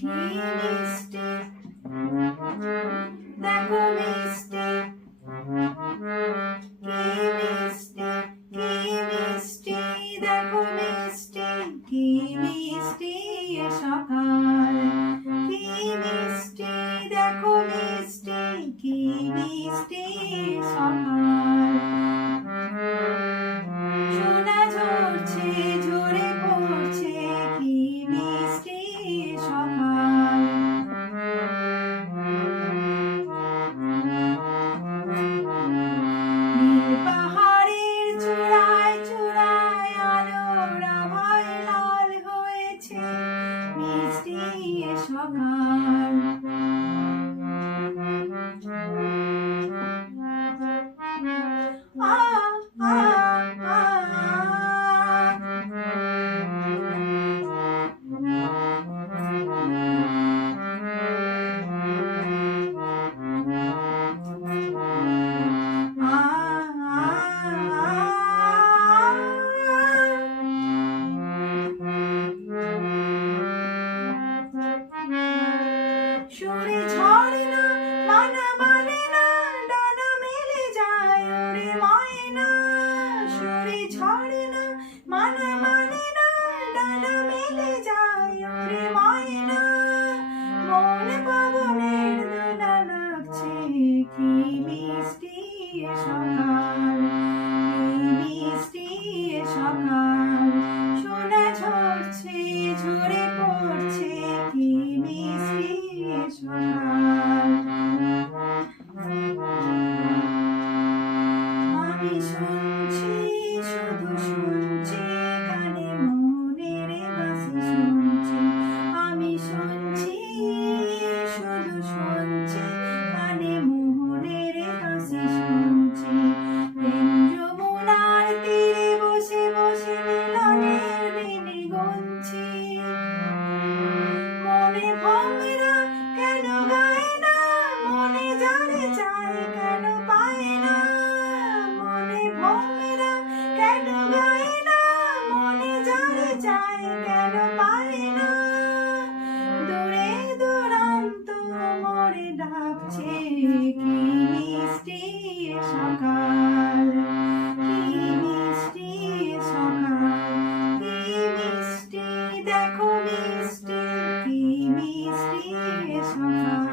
Kiste, da comiste, Kimiste, Kimiste, da comiste, Kimiste e chacal, Kimiste, da comiste, Kimiste e chacal. Misty Ishmael. সকাল মিষ্টি সকাল। Misty, Misty, Misty, Misty, Misty, Misty, Misty, Misty, Misty, Misty, Misty, Misty, Misty,